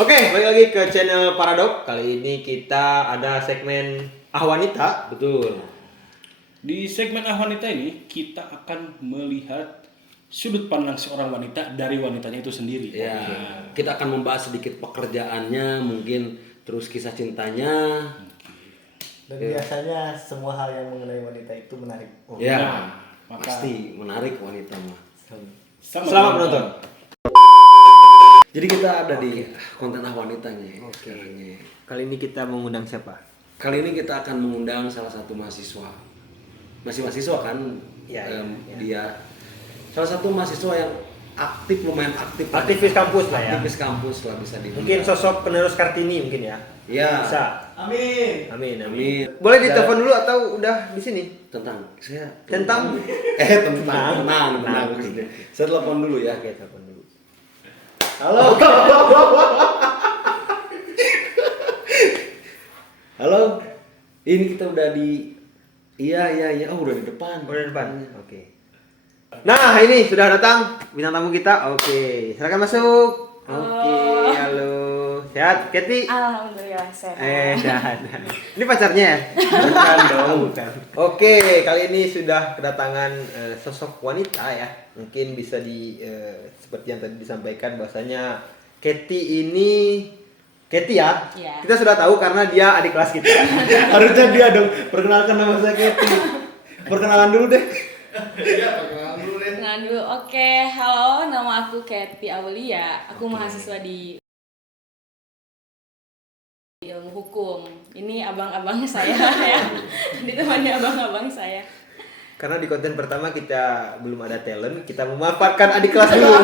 Oke, balik lagi ke channel Paradok. Kali ini kita ada segmen Wanita. Betul. Di segmen wanita ini kita akan melihat sudut pandang seorang wanita dari wanitanya itu sendiri. Ya, kita akan membahas sedikit pekerjaannya, mungkin terus kisah cintanya. Dan biasanya semua hal yang mengenai wanita itu menarik. Ya, maka- pasti menarik wanita mah. Selamat menonton. Jadi kita ada di konten wanitanya. Oke. Kali ini kita mengundang siapa? Kali ini kita akan mengundang salah satu mahasiswa. Masih mahasiswa kan? Ya, Dia salah satu mahasiswa yang aktif, lumayan aktif. Aktivis kampus lah ya. Aktivis kampus lah bisa dibilang. Mungkin sosok penerus Kartini mungkin ya. Ya. Bisa. Amin. Amin, amin. Amin. Boleh ditelepon dulu atau udah di sini? Tentang saya Tentang? tenang. Tenang. Saya telepon dulu ya. Oke, telepon dulu. Halo. Halo. Ini kita udah di Iya. Oh, udah di depan. Oh, di depan. Oke. Nah, ini sudah datang bintang tamu kita. Oke, silakan masuk. Oke, halo. Sehat, Kety? Alhamdulillah sehat. Sehat. Ini pacarnya ya? Bukan dong, bukan. Oke, kali ini sudah kedatangan sosok wanita ya. Mungkin bisa seperti yang tadi disampaikan bahwasanya Kety ya. Iya. Kita sudah tahu karena dia adik kelas kita. Harusnya dia dong. Perkenalkan nama saya Kety. Perkenalan dulu deh. Kenalan dulu. Oke, halo, nama aku Kety Aulia. Aku mahasiswa di ilmu hukum. Ini abang-abang saya ya. Ditemani abang-abang saya. Karena di konten pertama kita belum ada talent, kita memanfaatkan adik kelas dulu.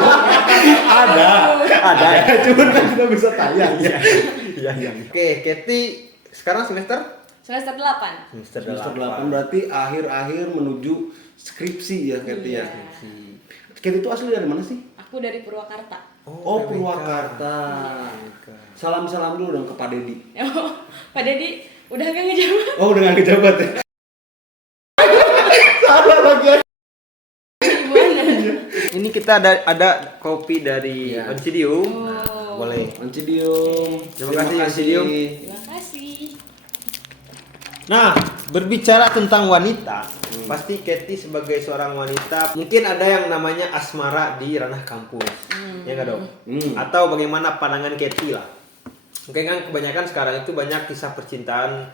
Ada. Cuman kan kita bisa tayang. Iya. Oke, Kety sekarang semester Semester 8. semester Semester 8. 8 berarti akhir-akhir menuju skripsi ya Kety ya. Iya. Kety itu asli dari mana sih? Aku dari Purwakarta. Oh, Purwakarta. Salam-salam dulu dong ke Pak Dedi. Oh, Pak Dedi udah gak ngejawab? Oh, udah gak ngejabat ya? Salah lagi. Gimana? Ini kita ada kopi dari Iya. Oncidium. Oh. Boleh. Oncidium. Terima kasih, Oncidium. Terima kasih. Nah, berbicara tentang wanita, pasti Kety sebagai seorang wanita mungkin ada yang namanya asmara di ranah kampus. Ya nggak dong? Atau bagaimana pandangan Kety lah. Mungkin kan kebanyakan sekarang itu banyak kisah percintaan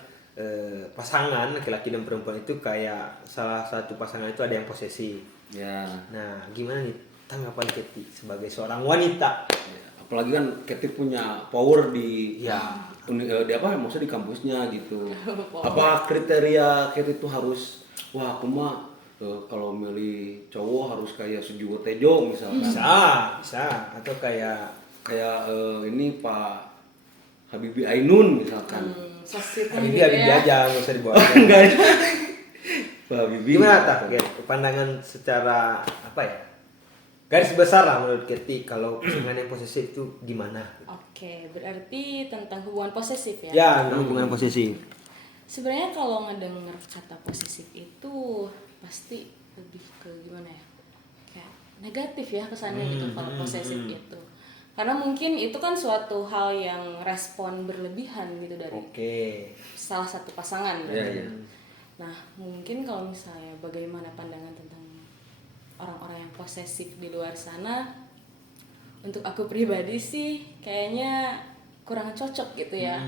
pasangan laki-laki dan perempuan itu kayak salah satu pasangan itu ada yang posesif. Ya. Nah, gimana nih tanggapan Kety sebagai seorang wanita? Apalagi kan Kety punya power di Ya. di apa maksudnya di kampusnya gitu. Apa kriteria Kety itu harus wah aku mah kalau milih cowok harus kayak Sujiwo Tejo misalkan. Bisa. Atau kayak Ini Pak Habibie Ainun misalkan. Sosit Habibie gitu Habibie ya. aja, nggak usah dibawa. Enggak. Pak Habibie. Gimana tak? Pandangan secara apa ya? Garis besar lah menurut Kety kalau pasangan yang posesif itu gimana? Oke, berarti tentang hubungan posesif ya? Ya, hubungan posesif. Sebenarnya kalau ngedenger kata posesif itu pasti lebih ke gimana ya? Kayak negatif ya kesannya gitu kalau posesif itu. Karena mungkin itu kan suatu hal yang respon berlebihan gitu dari Oke. salah satu pasangan. Iya. Nah, mungkin kalau misalnya bagaimana pandangan tentang orang-orang yang posesif di luar sana, untuk aku pribadi sih kayaknya kurang cocok gitu ya.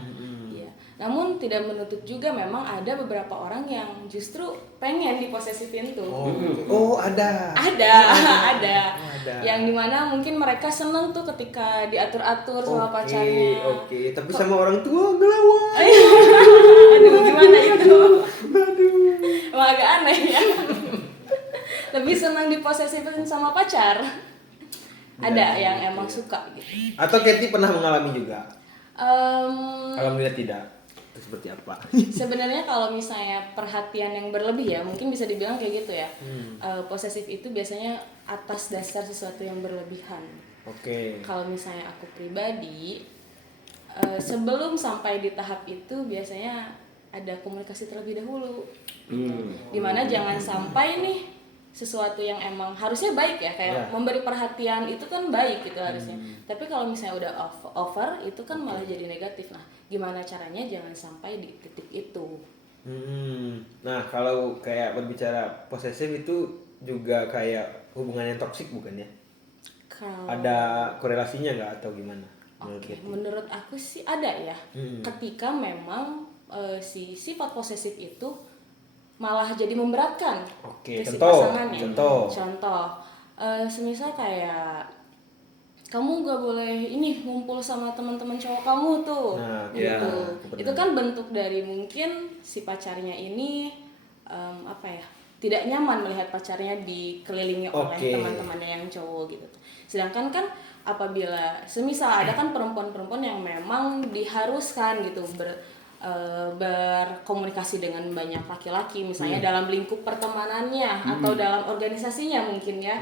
Iya. Namun tidak menutup juga memang ada beberapa orang yang justru pengen diposesifin tuh. Oh, ada. Ada. Ada. Yang dimana mungkin mereka seneng tuh ketika diatur-atur sama pacarnya. Oke, tapi sama orang tua ngelawan. Aduh, gimana itu? Emang agak aneh ya. Lebih senang diposesifin sama pacar. Ada yang emang suka gitu. Atau Kety pernah mengalami juga? Alhamdulillah tidak. Itu seperti apa? Sebenarnya kalau misalnya perhatian yang berlebih ya, mungkin bisa dibilang kayak gitu ya. Posesif itu biasanya atas dasar sesuatu yang berlebihan. Oke. Kalau misalnya aku pribadi, sebelum sampai di tahap itu biasanya ada komunikasi terlebih dahulu. Dimana jangan sampai nih sesuatu yang emang harusnya baik ya, kayak memberi perhatian itu kan baik gitu harusnya. Tapi kalau misalnya udah over itu kan malah jadi negatif. Nah, gimana caranya jangan sampai di titik itu? Nah, kalau kayak berbicara posesif itu juga kayak hubungan yang toksik bukan ya? Kalau Ada korelasinya nggak atau gimana? menurut aku sih ada ya. Ketika memang si sifat posesif itu malah jadi memberatkan Oke, ke si contoh, pasangannya. Contoh, semisal kayak kamu gak boleh ini ngumpul sama teman-teman cowok kamu tuh, Nah, gitu. ya, Itu kan bentuk dari mungkin si pacarnya ini tidak nyaman melihat pacarnya dikelilingi oleh teman-temannya yang cowok gitu. Sedangkan kan apabila semisal ada kan perempuan-perempuan yang memang diharuskan gitu berkomunikasi dengan banyak laki-laki, misalnya dalam lingkup pertemanannya atau dalam organisasinya mungkin ya.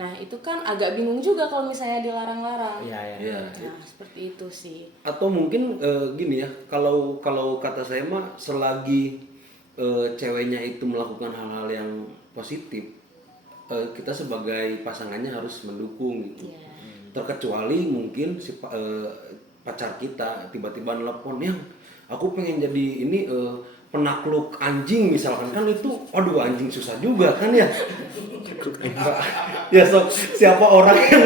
Nah itu kan agak bingung juga kalau misalnya dilarang-larang. Iya. Nah seperti itu sih. Atau mungkin gini ya, kalau kata saya mah selagi ceweknya itu melakukan hal-hal yang positif, kita sebagai pasangannya harus mendukung gitu. Terkecuali mungkin si pacar kita tiba-tiba nelpon, yang aku pengen jadi ini penakluk anjing misalkan, kan itu aduh anjing susah juga kan ya. Ya siapa orang yang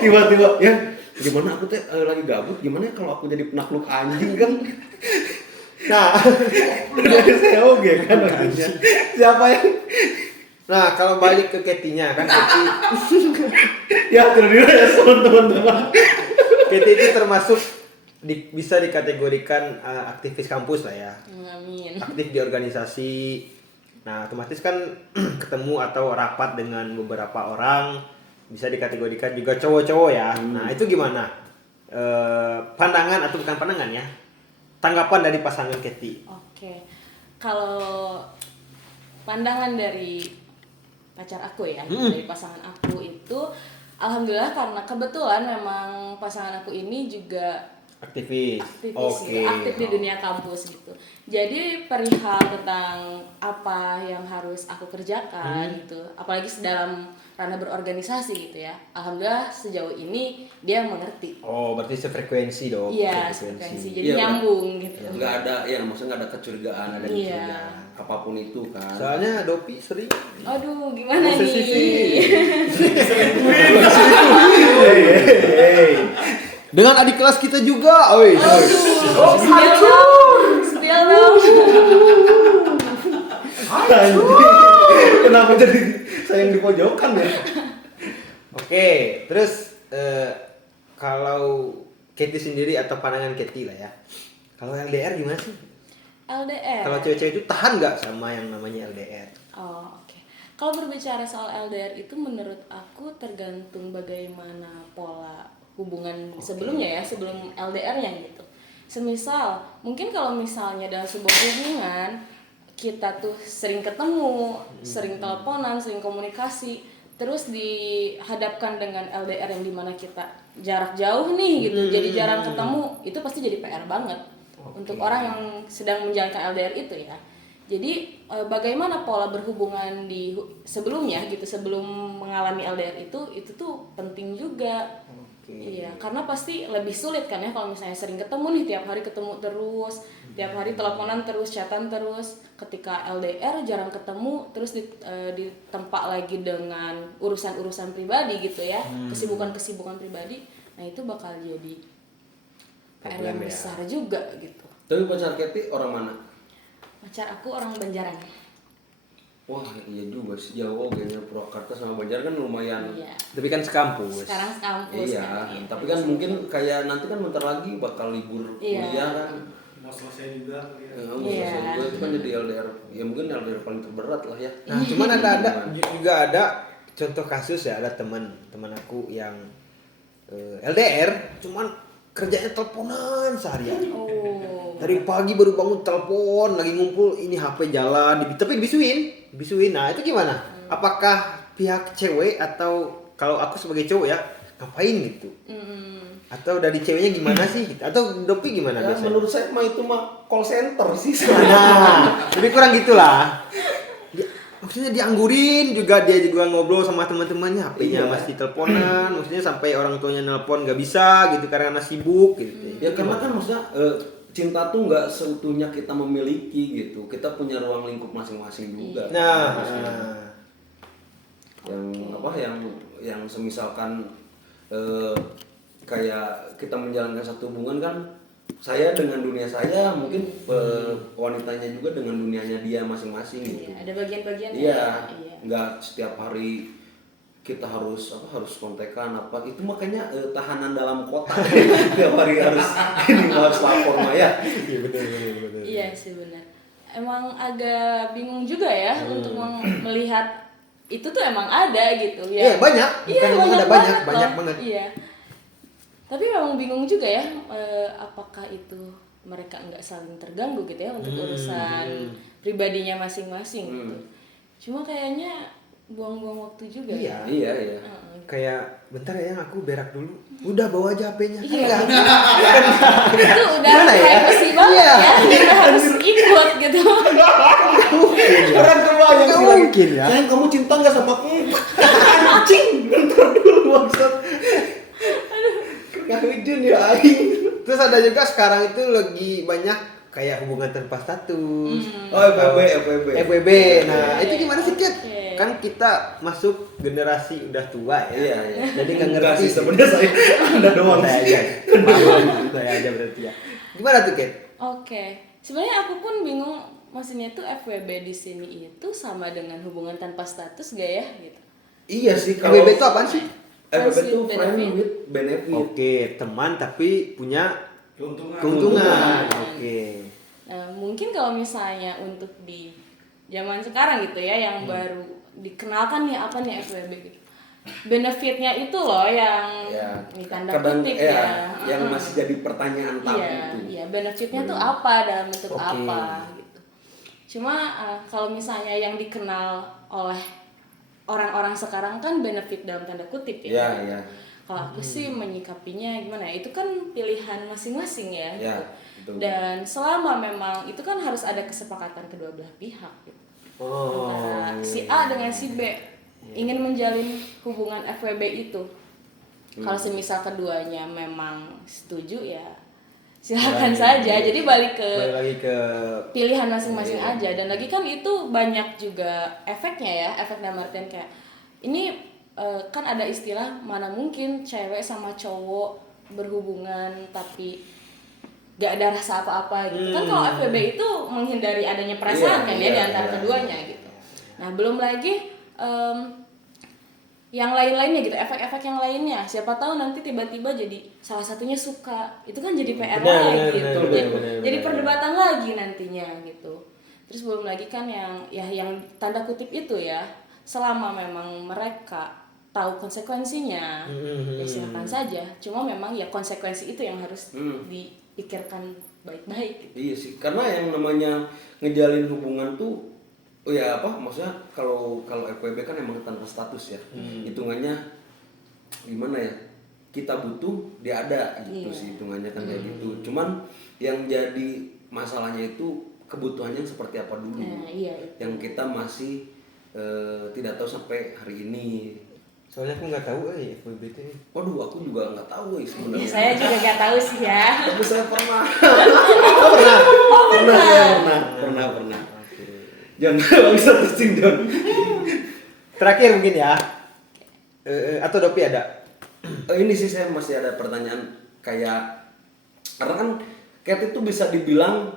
tiba-tiba ya gimana aku teh lagi gabut, gimana kalau aku jadi penakluk anjing kan. Nah, Saya oke kan maksudnya. Siapa yang nah kalau balik ke Ketinya kan, ya terus ya teman-teman. Keti itu termasuk bisa dikategorikan aktivis kampus lah ya. Amin. Aktif di organisasi. Nah, otomatis kan ketemu atau rapat dengan beberapa orang, bisa dikategorikan juga cowok-cowok ya. Nah, itu gimana? Pandangan atau bukan pandangan ya? Tanggapan dari pasangan Keti. Oke. Kalau pandangan dari pacar aku ya, dari pasangan aku itu alhamdulillah karena kebetulan memang pasangan aku ini juga Aktivis. gitu, aktif di dunia kampus gitu. Jadi perihal tentang apa yang harus aku kerjakan gitu, apalagi dalam ranah berorganisasi gitu ya. Alhamdulillah sejauh ini dia mengerti. Oh, berarti sefrekuensi dong. Iya, sefrekuensi. Jadi Iya, nyambung gitu. Nggak ada, ya maksudnya nggak ada kecurigaan, ada Iya. kecurigaan apapun itu kan. Soalnya Dopi sering Aduh, gimana posesif. nih? Dengan adik kelas kita juga, oi. Spill dong. Kenapa jadi saya yang dipojokkan ya? Oke, terus kalau Keti sendiri atau pandangan Keti lah ya. Kalau LDR gimana sih? LDR. Kalau cewek-cewek itu tahan nggak sama yang namanya LDR? Oh, oke. Kalau berbicara soal LDR itu menurut aku tergantung bagaimana pola hubungan sebelumnya ya, sebelum LDR-nya gitu. Semisal, mungkin kalau misalnya dalam sebuah hubungan kita tuh sering ketemu, sering teleponan, sering komunikasi, terus dihadapkan dengan LDR yang dimana kita jarak jauh nih gitu, jadi jarang ketemu, itu pasti jadi PR banget untuk orang yang sedang menjalankan LDR itu ya. Jadi bagaimana pola berhubungan di sebelumnya gitu, sebelum mengalami LDR itu tuh penting juga. Iya, karena pasti lebih sulit kan ya kalau misalnya sering ketemu nih, tiap hari ketemu terus, tiap hari teleponan terus, chatan terus. Ketika LDR jarang ketemu, terus ditempa lagi dengan urusan-urusan pribadi gitu ya, kesibukan-kesibukan pribadi. Nah itu bakal jadi PR yang Problem ya. besar juga gitu. Tapi pacar Keti orang mana? Pacar aku orang Banjaran. Wah iya juga sih, jauh kayaknya Purwakarta sama Banjar kan lumayan. Iya. Tapi kan sekampus. Sekarang kampus Iya, kan. Iya. tapi kan mungkin kayak nanti kan bentar lagi bakal libur Iya. kuliah kan. Mau selesai juga. Mau Iya. selesai juga itu kan jadi LDR. Ya mungkin LDR paling terberat lah ya. Nah, cuman juga ada contoh kasus ya, ada teman aku yang LDR, cuman kerjanya teleponan seharian. Oh. Dari pagi baru bangun telepon, lagi ngumpul, ini HP jalan, tapi dibisuin. Nah, itu gimana? Apakah pihak cewek atau kalau aku sebagai cowok ya, ngapain gitu? Atau dari ceweknya gimana sih? Atau Dopi gimana Ya, biasanya? menurut saya mah itu mah call center sih. Nah, lebih kurang gitulah. maksudnya dianggurin juga, dia juga ngobrol sama teman-temannya, HP-nya Iya. masih teleponan, maksudnya sampai orang tuanya nelpon nggak bisa gitu karena sibuk gitu. Ya karena kan maksudnya cinta tuh nggak seutuhnya kita memiliki gitu. Kita punya ruang lingkup masing-masing juga. Nah, yang semisalkan kayak kita menjalankan satu hubungan kan, saya dengan dunia saya, mungkin wanitanya juga dengan dunianya dia masing-masing gitu. Iya, ada bagian-bagiannya. Iya, Iya. nggak setiap hari kita harus kontekan apa itu, makanya tahanan dalam kota tiap hari harus lapor mah ya. iya benar. Iya sih benar. Emang agak bingung juga ya untuk melihat itu tuh emang ada gitu ya. Iya banyak, bukan emang ada banyak loh. banget. Iya. Tapi memang bingung juga ya, apakah itu mereka nggak saling terganggu gitu ya untuk urusan pribadinya masing-masing gitu. Cuma kayaknya buang-buang waktu juga. Iya. Iya. Kayak bentar ya, aku berak dulu. Udah bawa aja HP-nya. Iya. Kan Itu udah Gimana ya? privacy banget Iya. ya. Kita harus ikut gitu. Orang kebayang Nggak sih lagi. mungkin ya. Sayang, kamu cinta nggak sama aku? Anjing, bentar dulu maksud. Nggak hujan ya aing. Terus ada juga sekarang itu lagi banyak kayak hubungan tanpa status. Oh, FWB. FWB. Nah, itu gimana sih, Kat? Oke. Kan kita masuk generasi udah tua ya. Iya. Jadi nggak Enggak ngerti. sih sebenarnya saya Anda doang Saya sih. aja. Paham, saya aja berarti ya. Gimana tuh, Kat? Oke. Sebenarnya aku pun bingung, maksudnya tuh FWB di sini itu sama dengan hubungan tanpa status gak ya gitu. Iya sih kalau FWB itu apaan sih? FWB itu Friends with friend benefit. with benefit. Oke, teman tapi punya Keuntungan. keuntungan. Oke. Nah, mungkin kalau misalnya untuk di zaman sekarang gitu ya, yang baru dikenalkan nih apa nih FWB gitu. Benefitnya itu loh yang Ya, ini tanda kadang kutip ya, ya. yang masih jadi pertanyaan tabu Iya, itu. iya, benefitnya tuh apa, dalam bentuk Oke. apa gitu. Cuma kalau misalnya yang dikenal oleh orang-orang sekarang kan benefit dalam tanda kutip ya. Iya. Kalau aku sih menyikapinya gimana ya? Itu kan pilihan masing-masing ya. Ya, gitu. betul. Dan selama memang itu kan harus ada kesepakatan kedua belah pihak gitu. Oh. Antara si A dengan si B ingin menjalin hubungan FWB itu. Kalau semisal keduanya memang setuju ya silakan saja. Jadi balik ke Balik lagi ke pilihan masing-masing aja. Dan lagi kan itu banyak juga efeknya ya, efek dalam artian kayak ini kan ada istilah mana mungkin cewek sama cowok berhubungan tapi gak ada rasa apa-apa gitu. Kan kalau FWB itu menghindari adanya perasaan kan ya di antara keduanya gitu. Nah, belum lagi yang lain-lainnya gitu, efek-efek yang lainnya. Siapa tahu nanti tiba-tiba jadi salah satunya suka. Itu kan jadi PR lagi gitu. Jadi perdebatan lagi nantinya gitu. Terus belum lagi kan yang tanda kutip itu ya, selama memang mereka tahu konsekuensinya, ya silakan saja. Cuma memang ya konsekuensi itu yang harus dipikirkan baik-baik gitu. Iya sih, karena yang namanya ngejalin hubungan tuh ya apa maksudnya kalau FWB kan emang tanpa status ya. Hitungannya gimana ya? Kita butuh, dia ada gitu sih hitungannya kan kayak gitu. Cuman yang jadi masalahnya itu kebutuhannya seperti apa dulu. Nah, iya itu. Yang kita masih tidak tahu sampai hari ini. soalnya aku nggak tahu FWB itu. Waduh, aku juga nggak tahu Ya, sebenarnya. saya juga gak tahu sih ya. Tapi saya pernah. Pernah. John, bisa pusing John. Terakhir mungkin ya. Atau Dopi ada? Ini sih saya masih ada pertanyaan kayak karena kan Kat itu bisa dibilang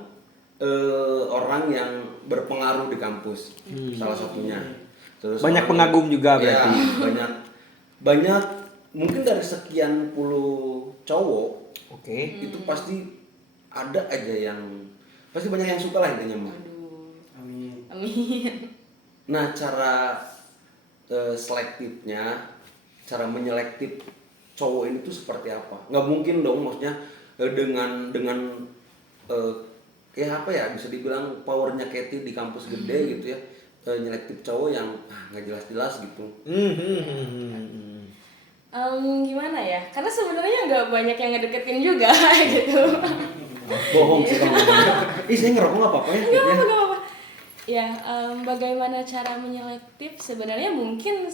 orang yang berpengaruh di kampus salah satunya. Terus Banyak orang- pengagum juga Iya, berarti. banyak mungkin dari sekian puluh cowok Oke. itu pasti ada aja yang pasti banyak yang suka lah intinya mah. Amin. Nah, cara selektifnya, cara menyelektif cowok ini tuh seperti apa? Nggak mungkin dong, maksudnya dengan kayak apa ya, bisa dibilang powernya Katy di kampus gede gitu ya, nyelektif cowok yang nggak jelas-jelas gitu. Gimana ya? Karena sebenarnya nggak banyak yang ngedeketin juga gitu. Bohong sih kamu. Ih, saya ngerokok nggak apa-apa ya. Nggak apa-apa. Ya, bagaimana cara menyelektif sebenarnya mungkin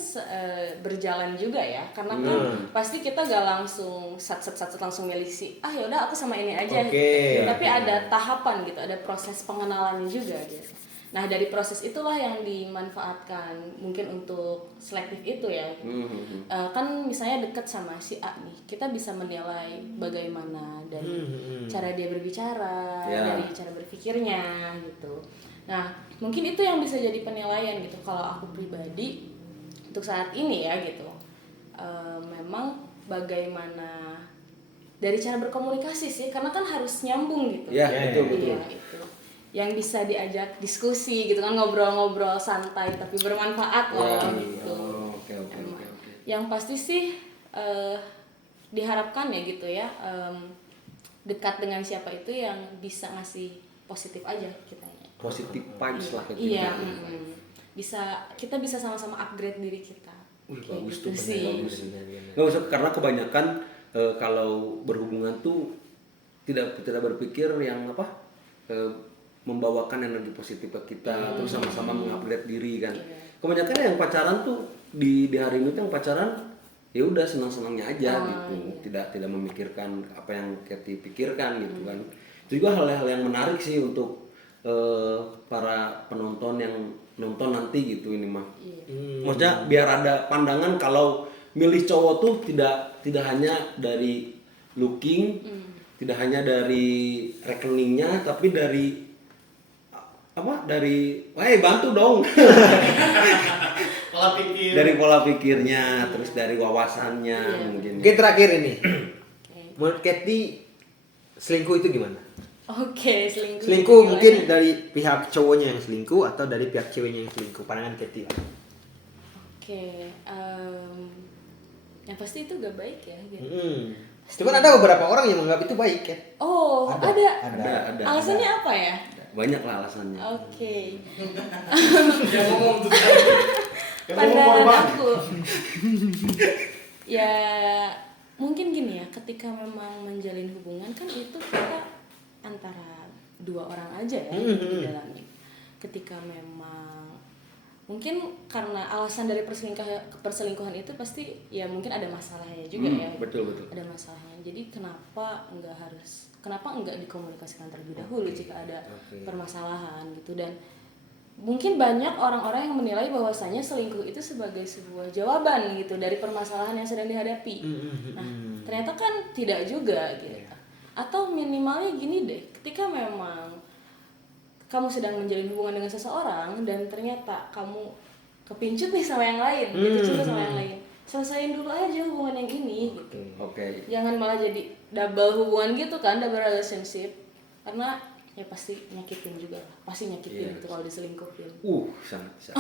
berjalan juga ya, karena kan pasti kita gak langsung sat langsung milih yaudah aku sama ini aja. Oke. Tapi ada tahapan gitu, ada proses pengenalannya juga gitu. Nah dari proses itulah yang dimanfaatkan mungkin untuk selektif itu ya. Kan misalnya dekat sama si A nih, kita bisa menilai bagaimana dari cara dia berbicara, dari cara berpikirnya gitu. Nah mungkin itu yang bisa jadi penilaian gitu. Kalau aku pribadi untuk saat ini ya gitu, memang bagaimana dari cara berkomunikasi sih, karena kan harus nyambung gitu. Iya, betul. Iya, itu yang bisa diajak diskusi gitu kan, ngobrol-ngobrol santai tapi bermanfaat gitu. Oke. Yang pasti sih diharapkan ya gitu ya, dekat dengan siapa itu yang bisa ngasih positif aja kitanya. Positif vibes lah kayak Iya, gitu. kita bisa sama-sama upgrade diri kita. Kayak Bagus gitu tuh, sih. bagus. Nggak usah, karena kebanyakan kalau berhubungan tuh tidak berpikir yang membawakan energi positif ke kita, terus sama-sama mengupgrade diri kan. Kebanyakan yang pacaran tuh di hari ini tuh yang pacaran ya udah senang-senangnya aja gitu, tidak memikirkan apa yang Katy pikirkan gitu kan. Itu juga hal-hal yang menarik sih untuk para penonton yang nonton nanti gitu ini mah. Maksudnya biar ada pandangan kalau milih cowok tuh tidak hanya dari looking, tidak hanya dari rekeningnya, tapi dari bantu dong. Pola pikir. Dari pola pikirnya, terus dari wawasannya mungkin. Oke, terakhir ini. Menurut Katy, selingkuh itu gimana? Oke, Selingkuh mungkin dari pihak cowoknya yang selingkuh atau dari pihak ceweknya yang selingkuh. Pandangan Katy lah. Oke, yang pasti itu gak baik ya gitu. Cuman ada beberapa orang yang menganggap itu baik ya. Oh, ada. Ada. Alasannya apa ya? Banyak lah alasannya. Oke. Yang ngomong tuh. Pandangan aku. Ya, mungkin gini ya, ketika memang menjalin hubungan kan itu kita antara dua orang aja ya di dalamnya. Ketika memang mungkin karena alasan dari perselingkuhan itu pasti ya mungkin ada masalahnya juga ya. Betul. Ada masalahnya. Jadi kenapa enggak dikomunikasikan terlebih dahulu jika ada permasalahan gitu. Dan mungkin banyak orang-orang yang menilai bahwasanya selingkuh itu sebagai sebuah jawaban gitu dari permasalahan yang sedang dihadapi. Nah, ternyata kan tidak juga gitu. Atau minimalnya gini deh, ketika memang kamu sedang menjalin hubungan dengan seseorang dan ternyata kamu kepincut nih sama yang lain, jatuh cinta sama yang lain, selesaiin dulu aja hubungan yang ini gitu. Oke. Jangan malah jadi double hubungan gitu kan, double relationship, karena ya pasti nyakitin juga lah, pasti nyakitin gitu kalau diselingkuhin. Sangat.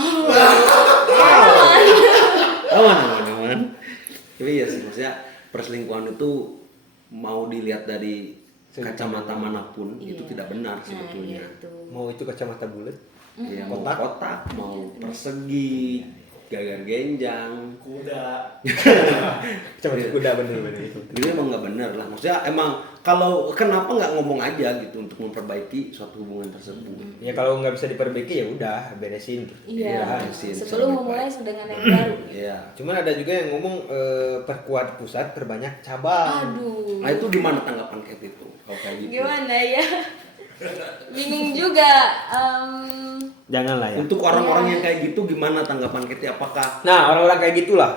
Aman. Tapi ya sih, maksudnya perselingkuhan itu mau dilihat dari kacamata manapun itu tidak benar sebetulnya. Gitu. Mau itu kacamata bulat, Ya, mau kotak, mau persegi, gagar genjang, Kuda. kacamata kuda bener itu. itu emang nggak benar lah. Maksudnya emang kalau kenapa nggak ngomong aja gitu untuk memperbaiki suatu hubungan tersebut. Ya kalau nggak bisa diperbaiki ya udah beresin. Iya. beresin, Sebelum baik-baik. memulai dengan yang baru. Iya. Cuman ada juga yang ngomong perkuat pusat, perbanyak cabang. Aduh. Nah itu gimana tanggapan Katy itu kalau kayak gitu? Gimana ya? Bingung juga. Janganlah ya. Untuk orang-orang yang kayak gitu gimana tanggapan Katy? Apakah Nah, orang-orang kayak gitulah.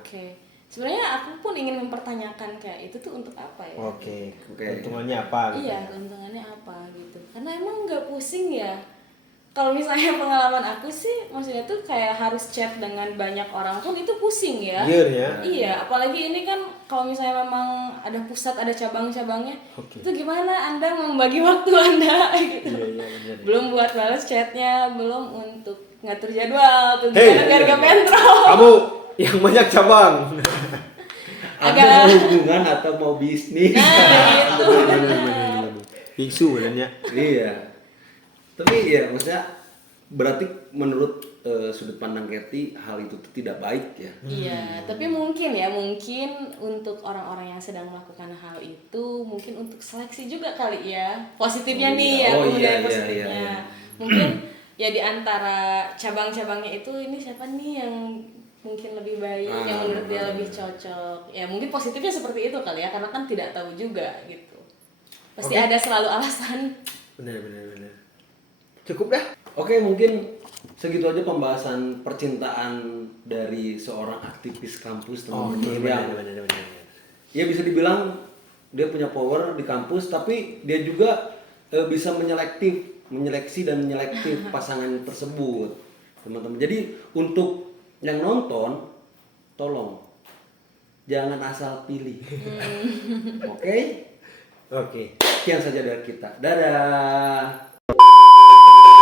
Oke. Sebenarnya aku pun ingin mempertanyakan kayak itu tuh untuk apa ya? Oke. Oke. Keuntungannya apa? Gitu. Iya, keuntungannya apa gitu. Karena emang nggak pusing ya. Kalau misalnya pengalaman aku sih, maksudnya tuh kayak harus chat dengan banyak orang pun itu pusing ya. Liar ya. Iya, apalagi ini kan kalau misalnya memang ada pusat, ada cabang-cabangnya, itu gimana Anda membagi waktu Anda gitu. Iya, Belum buat balas chatnya, belum untuk ngatur jadwal, tuh Hey, gimana biar gak bentrok. Kamu yang banyak cabang. ada hubungan atau mau bisnis? Nah, itu. Bingsu benernya. Iya. Tapi ya maksudnya berarti menurut sudut pandang Katy hal itu tuh tidak baik ya. Iya, tapi mungkin untuk orang-orang yang sedang melakukan hal itu mungkin untuk seleksi juga kali ya. Positifnya nih, Oh, aku iya, dari iya, positifnya. iya. Mungkin ya di antara cabang-cabangnya itu ini siapa nih yang mungkin lebih baik, yang menurut dia lebih cocok. Ya mungkin positifnya seperti itu kali ya, karena kan tidak tahu juga gitu. Pasti ada selalu alasan. Benar. Cukup dah. Oke, mungkin segitu aja pembahasan percintaan dari seorang aktivis kampus teman-teman yang ya bisa dibilang dia punya power di kampus, tapi dia juga bisa menyeleksi dan menyelektif pasangan tersebut, teman-teman. Jadi untuk yang nonton, tolong jangan asal pilih. Oke? Oke. Sekian saja dari kita. Dadah.